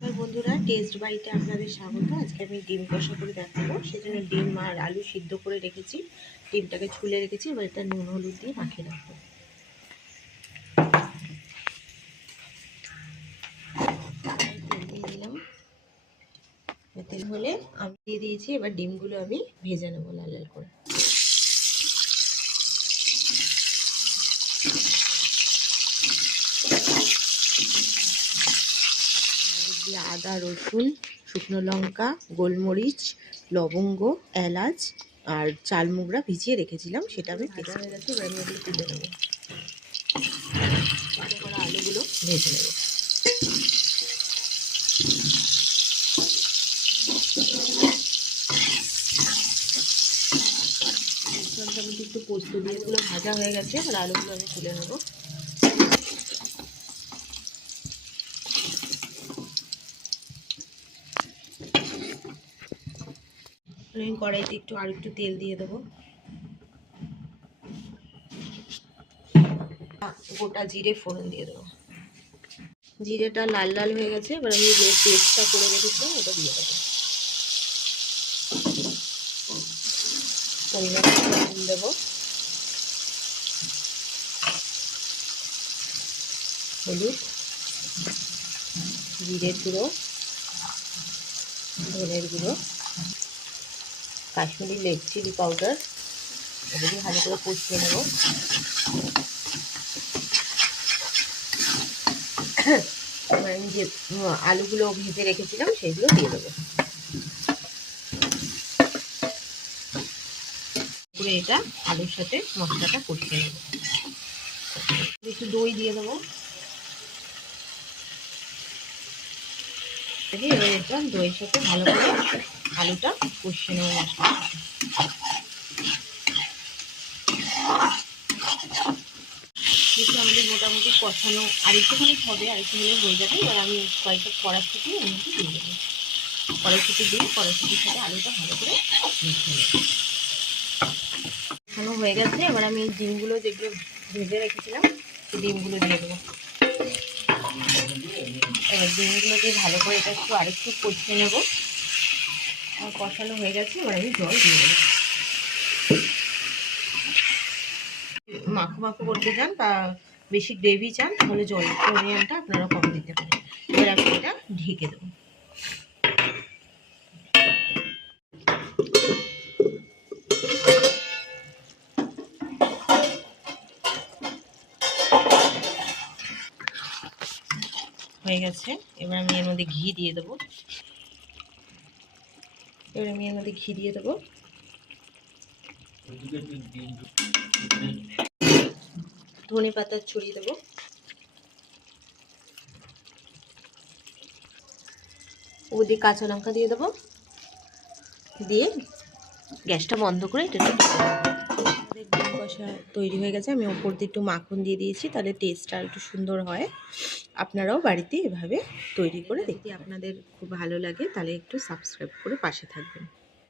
বন্ধুরা, টেস্ট বাইটে আপনাদের স্বাগত। আজকে আমি ডিম কষা করে দেখাবো। সেজন্য ডিম আর আলু সিদ্ধ করে রেখেছি, ডিমটাকে ছুলে রেখেছি। এবার এটা নুন হলুদ দিয়ে মাখিয়ে রাখবো। তেল দিয়ে দিলাম, তেল হলে আমি দিয়ে দিয়েছি। এবার ডিমগুলো আমি ভেজে নেবো লাল লাল করে। আদা, রসুন, শুকনো লঙ্কা, গোলমরিচ, লবঙ্গ, এলাচ আর চালমুগড়া ভিজিয়ে রেখেছিলাম, সেটা আমি ভাজা হয়ে গেছে। এবার আমি এগুলো তুলে নেবো। আলুগুলো ভেজে নেবো। আমি একটু পোস্ত দিয়ে এগুলো ভাজা হয়ে গেছে। এবার আলুগুলো আমি তুলে নেবো। আমি কড়াইতে আরেকটু তেল দিয়ে দেবো। গোটা জিরে ফোড়ন দিয়ে দেবো। জিরেটা লাল লাল হয়ে গেছে। এবার আমি যে পেস্টটা করে রেখেছিলাম ওটা দিয়ে দেবো। পরিমাণ নুন দেবো, হলুদ, জিরের গুঁড়ো, ধনের গুঁড়ো, কাশ্মীরি রেড চিলি পাউডার, এগুলি ভালো করে কষিয়ে নেব। এবার আমি যে আলুগুলো ভেজে রেখেছিলাম সেগুলো দিয়ে দেবো। পুরো এটা আলুর সাথে মশলাটা কষিয়ে নেব। একটু দই দিয়ে দেবো। এবার এটা দইয়ের সাথে ভালো করে আলুটা কষিয়ে নেব মশলা। আমাদের মোটামুটি কষানো আর একটুখানি হবে, আর একটু হলে হয়ে যাবে। এবার আমি কয়েকটা কড়াইশুঁটি এর মধ্যে দিয়ে দেবো। কড়াইশুঁটি দিয়ে কড়াইশুঁটির সাথে আলুটা ভালো করে মিশিয়ে নেব। কষানো হয়ে গেছে। এবার আমি ডিমগুলো যেগুলো ভেজে রেখেছিলাম সেই ডিমগুলো দিয়ে দেবো। এবার ডিমগুলো দিয়ে ভালো করে এটা আরেকটু কষিয়ে নেব। আমার কষানো হয়ে গেছে। এবার আমি জল দিয়ে দেবো। মাখো মাখো করতে চান বা বেশি গ্রেভি চান তাহলে জল পরিমাণটা আপনারা কম দিতে পারেন। এবার আমি এটা ঢেকে দেবো। হয়ে গেছে। এবার আমি এর মধ্যে ঘি দিয়ে দেবো। ধনে পাতা ছড়িয়ে দেবো। ওদিকে কাঁচা লঙ্কা দিয়ে দেবো। দিয়ে গ্যাসটা বন্ধ করে এটা আমাদের ডিম কষা তৈরি হয়ে গেছে। আমি ওপর দিয়ে একটু মাখন দিয়ে দিয়েছি, তাহলে টেস্টটা একটু সুন্দর হয়। আপনারাও বাড়িতে এভাবে তৈরি করে দেখতে। আপনাদের খুব ভালো লাগে তাহলে একটু সাবস্ক্রাইব করে পাশে থাকবেন।